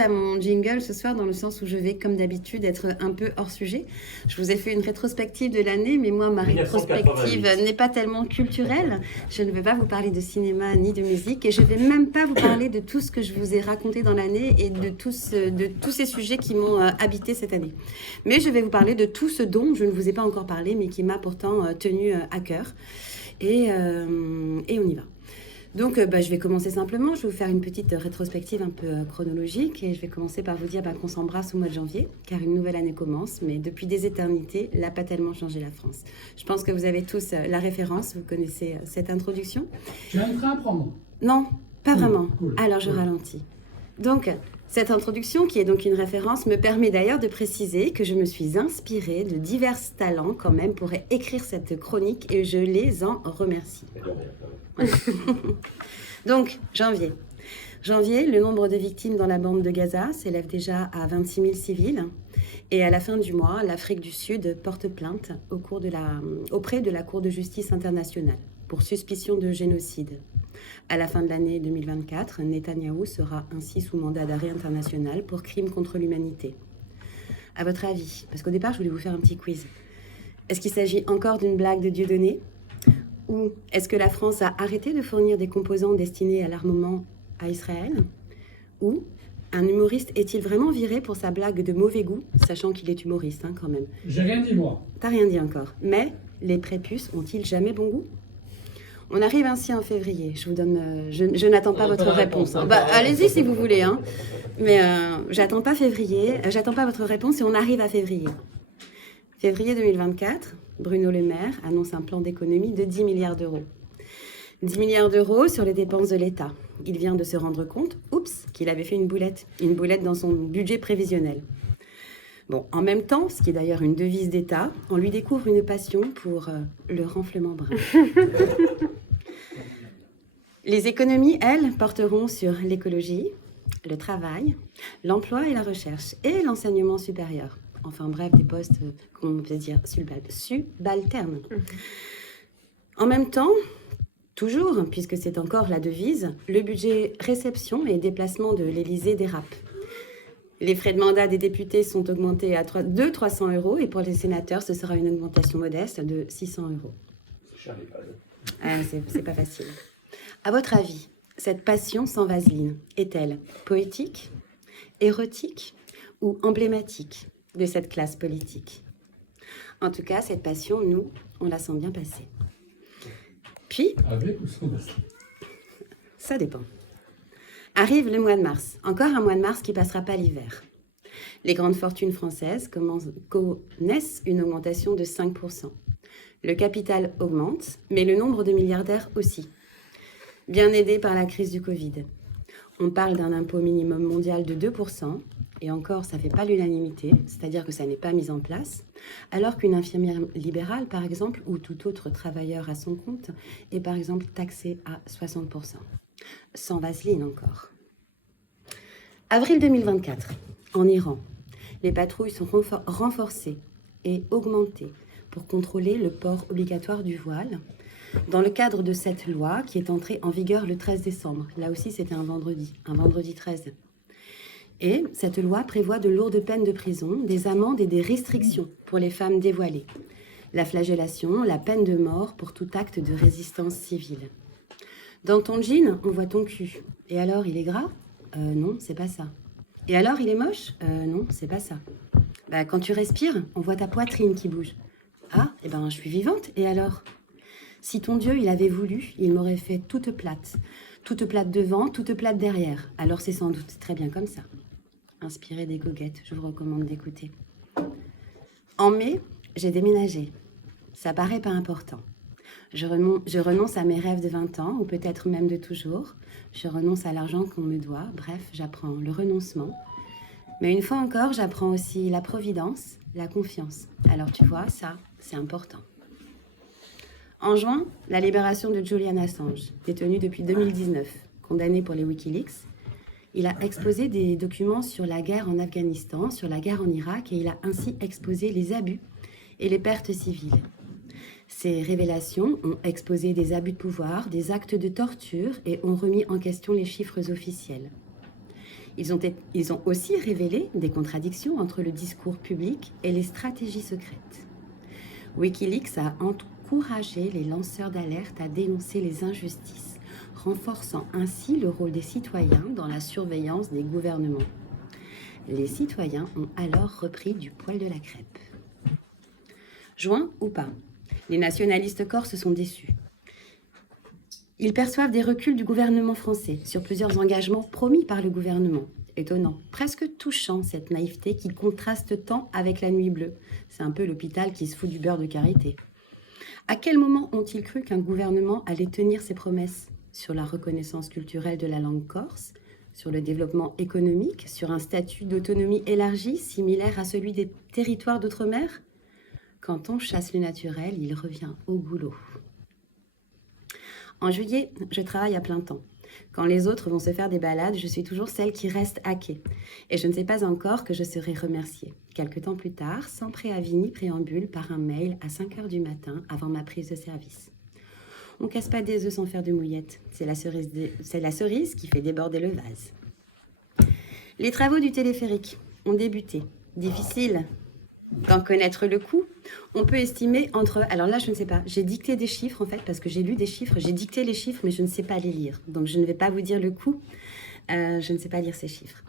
À mon jingle ce soir dans le sens où je vais comme d'habitude être un peu hors sujet. Je vous ai fait une rétrospective de l'année, mais moi ma rétrospective 1988. n'est pas tellement culturelle. Je ne vais pas vous parler de cinéma ni de musique et je ne vais même pas vous parler de tout ce que je vous ai raconté dans l'année et de tous ces sujets qui m'ont habité cette année. Mais je vais vous parler de tout ce dont je ne vous ai pas encore parlé mais qui m'a pourtant tenu à cœur. Et on y va. Donc, je vais commencer simplement. Je vais vous faire une petite rétrospective un peu chronologique et je vais commencer par vous dire qu'on s'embrasse au mois de janvier, car une nouvelle année commence. Mais depuis des éternités, elle n'a pas tellement changé la France. Je pense que vous avez tous la référence, vous connaissez cette introduction. Tu as un train à prendre? Non, pas vraiment. Cool. Alors, je ralentis. Donc, cette introduction, qui est donc une référence, me permet d'ailleurs de préciser que je me suis inspirée de divers talents quand même pour écrire cette chronique et je les en remercie. Donc, janvier. Janvier, le nombre de victimes dans la bande de Gaza s'élève déjà à 26 000 civils. Et à la fin du mois, l'Afrique du Sud porte plainte auprès de la Cour de justice internationale pour suspicion de génocide. À la fin de l'année 2024, Netanyahou sera ainsi sous mandat d'arrêt international pour crimes contre l'humanité. À votre avis, parce qu'au départ, je voulais vous faire un petit quiz. Est-ce qu'il s'agit encore d'une blague de Dieudonné ? Ou est-ce que la France a arrêté de fournir des composants destinés à l'armement à Israël ? Ou un humoriste est-il vraiment viré pour sa blague de mauvais goût, sachant qu'il est humoriste quand même ? J'ai rien dit, moi. T'as rien dit encore. Mais les prépuces ont-ils jamais bon goût ? On arrive ainsi en février. Je vous donne, je n'attends pas votre réponse. Allez-y si vous voulez, hein. Mais j'attends pas votre réponse et on arrive à février. Février 2024, Bruno Le Maire annonce un plan d'économie de 10 milliards d'euros. 10 milliards d'euros sur les dépenses de l'État. Il vient de se rendre compte, qu'il avait fait une boulette dans son budget prévisionnel. Bon, en même temps, ce qui est d'ailleurs une devise d'État, on lui découvre une passion pour le renflement brun. Les économies, elles, porteront sur l'écologie, le travail, l'emploi et la recherche, et l'enseignement supérieur. Enfin bref, des postes qu'on peut dire subalternes. En même temps, toujours, puisque c'est encore la devise, le budget réception et déplacement de l'Élysée dérape. Les frais de mandat des députés sont augmentés à 300 € et pour les sénateurs, ce sera une augmentation modeste de 600 €. C'est cher les pads. C'est pas facile. À votre avis, cette passion sans vaseline est-elle poétique, érotique ou emblématique de cette classe politique ? En tout cas, cette passion, nous, on la sent bien passer. Puis, Avec ou sans vaseline ? ça dépend. Arrive le mois de mars. Encore un mois de mars qui passera pas l'hiver. Les grandes fortunes françaises connaissent une augmentation de 5%. Le capital augmente, mais le nombre de milliardaires aussi. Bien aidé par la crise du Covid. On parle d'un impôt minimum mondial de 2%, et encore, ça ne fait pas l'unanimité, c'est-à-dire que ça n'est pas mis en place, alors qu'une infirmière libérale, par exemple, ou tout autre travailleur à son compte, est par exemple taxé à 60%. Sans vaseline encore. Avril 2024, en Iran, les patrouilles sont renforcées et augmentées pour contrôler le port obligatoire du voile, dans le cadre de cette loi qui est entrée en vigueur le 13 décembre. Là aussi, c'était un vendredi 13. Et cette loi prévoit de lourdes peines de prison, des amendes et des restrictions pour les femmes dévoilées. La flagellation, la peine de mort pour tout acte de résistance civile. Dans ton jean, on voit ton cul. Et alors, il est gras ? Non, c'est pas ça. Et alors, il est moche ? Non, c'est pas ça. Quand tu respires, on voit ta poitrine qui bouge. Ah, je suis vivante, et alors ? Si ton Dieu, il avait voulu, il m'aurait fait toute plate devant, toute plate derrière. Alors c'est sans doute très bien comme ça. Inspiré des goguettes, je vous recommande d'écouter. En mai, j'ai déménagé. Ça paraît pas important. Je renonce à mes rêves de 20 ans, ou peut-être même de toujours. Je renonce à l'argent qu'on me doit. Bref, j'apprends le renoncement. Mais une fois encore, j'apprends aussi la providence, la confiance. Alors tu vois, ça, c'est important. En juin, la libération de Julian Assange, détenu depuis 2019, condamné pour les Wikileaks. Il a exposé des documents sur la guerre en Afghanistan, sur la guerre en Irak, et il a ainsi exposé les abus et les pertes civiles. Ces révélations ont exposé des abus de pouvoir, des actes de torture et ont remis en question les chiffres officiels. Ils ont aussi révélé des contradictions entre le discours public et les stratégies secrètes. Wikileaks a encouragé les lanceurs d'alerte à dénoncer les injustices, renforçant ainsi le rôle des citoyens dans la surveillance des gouvernements. Les citoyens ont alors repris du poil de la crêpe. Joints ou pas, les nationalistes corses sont déçus. Ils perçoivent des reculs du gouvernement français sur plusieurs engagements promis par le gouvernement. Étonnant, presque touchant cette naïveté qui contraste tant avec la nuit bleue. C'est un peu l'hôpital qui se fout du beurre de karité. À quel moment ont-ils cru qu'un gouvernement allait tenir ses promesses sur la reconnaissance culturelle de la langue corse, sur le développement économique, sur un statut d'autonomie élargi similaire à celui des territoires d'outre-mer? Quand on chasse le naturel, il revient au goulot. En juillet, je travaille à plein temps. Quand les autres vont se faire des balades, je suis toujours celle qui reste à quai. Et je ne sais pas encore que je serai remerciée. Quelque temps plus tard, sans préavis ni préambule, par un mail à 5h du matin avant ma prise de service. On casse pas des œufs sans faire de mouillettes. C'est la cerise qui fait déborder le vase. Les travaux du téléphérique ont débuté. Difficile d'en connaître le coût. On peut estimer entre... Alors là, je ne sais pas. J'ai dicté des chiffres, en fait, parce que j'ai lu des chiffres. J'ai dicté les chiffres, mais je ne sais pas les lire. Donc, je ne vais pas vous dire le coût. Je ne sais pas lire ces chiffres.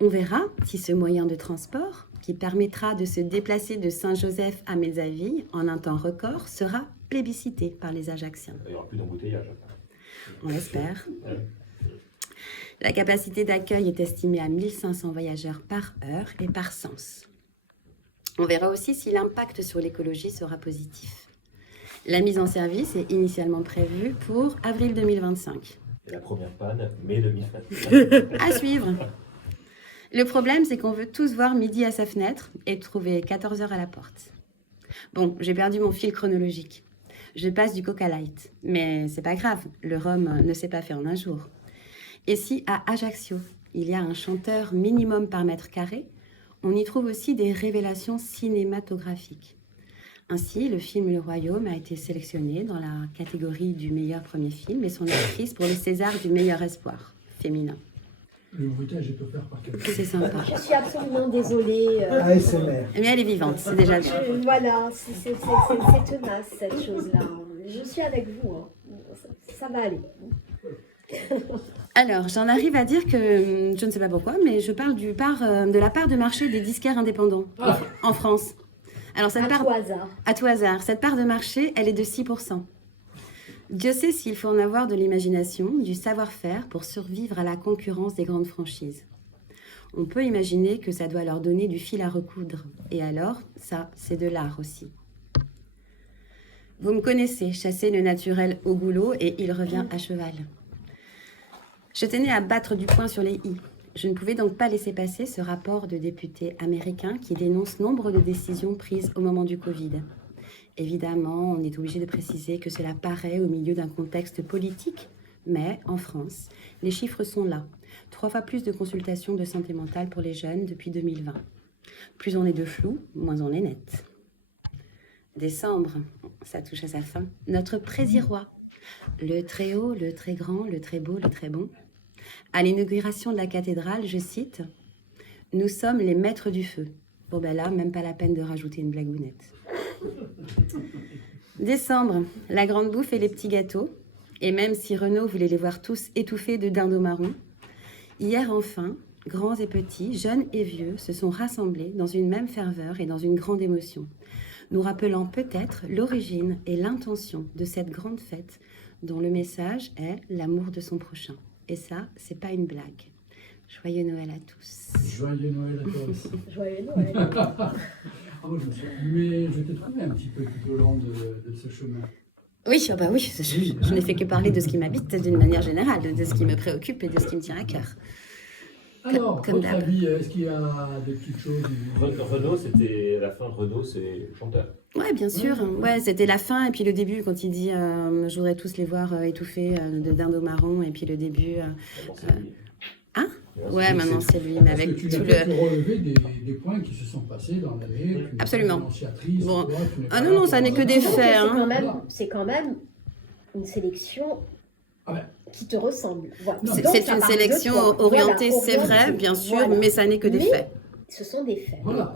On verra si ce moyen de transport, qui permettra de se déplacer de Saint-Joseph à Mézaville en un temps record, sera plébiscité par les Ajacciens. Il n'y aura plus d'embouteillage. On l'espère. La capacité d'accueil est estimée à 1500 voyageurs par heure et par sens. On verra aussi si l'impact sur l'écologie sera positif. La mise en service est initialement prévue pour avril 2025. Et la première panne, mai 2025. À suivre. Le problème, c'est qu'on veut tous voir midi à sa fenêtre et trouver 14 heures à la porte. Bon, j'ai perdu mon fil chronologique. Je passe du Coca Light, mais c'est pas grave, le rhum ne s'est pas fait en un jour. Et si à Ajaccio, il y a un chanteur minimum par mètre carré, on y trouve aussi des révélations cinématographiques. Ainsi, le film Le Royaume a été sélectionné dans la catégorie du meilleur premier film et son actrice pour le César du meilleur espoir féminin. Le bruitage est offert par quelqu'un. C'est sympa. Je suis absolument désolée. ASMR. Mais elle est vivante, c'est déjà bien. Voilà, c'est tenace cette chose-là. Je suis avec vous. Hein. Ça va aller. Alors, j'en arrive à dire que, je ne sais pas pourquoi, mais je parle de la part de marché des disquaires indépendants en France. Alors, À tout hasard. À tout hasard. Cette part de marché, elle est de 6%. Dieu sait s'il faut en avoir de l'imagination, du savoir-faire pour survivre à la concurrence des grandes franchises. On peut imaginer que ça doit leur donner du fil à recoudre. Et alors, ça, c'est de l'art aussi. Vous me connaissez, chasser le naturel au goulot et il revient à cheval. Je tenais à battre du poing sur les i. Je ne pouvais donc pas laisser passer ce rapport de députés américains qui dénonce nombre de décisions prises au moment du Covid. Évidemment, on est obligé de préciser que cela paraît au milieu d'un contexte politique, mais en France, les chiffres sont là. 3 fois plus de consultations de santé mentale pour les jeunes depuis 2020. Plus on est de flou, moins on est net. Décembre, ça touche à sa fin. Notre Prési-Roi, le très haut, le très grand, le très beau, le très bon. À l'inauguration de la cathédrale, je cite « Nous sommes les maîtres du feu ». Bon ben là, même pas la peine de rajouter une blagounette. Décembre, la grande bouffe et les petits gâteaux. Et même si Renaud voulait les voir tous étouffés de dindons marrons, hier enfin, grands et petits, jeunes et vieux, se sont rassemblés dans une même ferveur et dans une grande émotion, nous rappelant peut-être l'origine et l'intention de cette grande fête dont le message est l'amour de son prochain. Et ça, c'est pas une blague. Joyeux Noël à tous. Joyeux Noël à toi aussi. Joyeux Noël. Moi, je me suis... Mais je t'ai trouvé un petit peu tout au long de ce chemin. Oui, oh bah oui, je n'ai fait que parler de ce qui m'habite d'une manière générale, de ce qui me préoccupe et de ce qui me tient à cœur. Alors, comme votre d'hab. avis, est-ce qu'il y a des petites choses Renaud, c'était la fin de Renaud, c'est chanteur. Ouais, bien sûr. Ouais, c'était la fin et puis le début quand il dit je voudrais tous les voir étouffés de dindons marrons et puis le début. Bon, c'est lui. Hein Et Ouais, ensuite, maintenant c'est lui, mais Parce avec que tu tout n'as fait le. que relever des points qui se sont passés dans l'année. Tu n'es Absolument. pas annonciatrice, Bon. toi, tu n'es Ah pas non, là non, pour ça n'est que avoir- des faits, hein. C'est quand même une sélection Ah ben, qui te ressemblent. Voilà. Non, C'est Donc, c'est ça une parle de sélection toi. orientée, Voilà, c'est vrai, orientée. bien sûr, Voilà. mais ça n'est que des Mais faits. ce sont des faits. Voilà,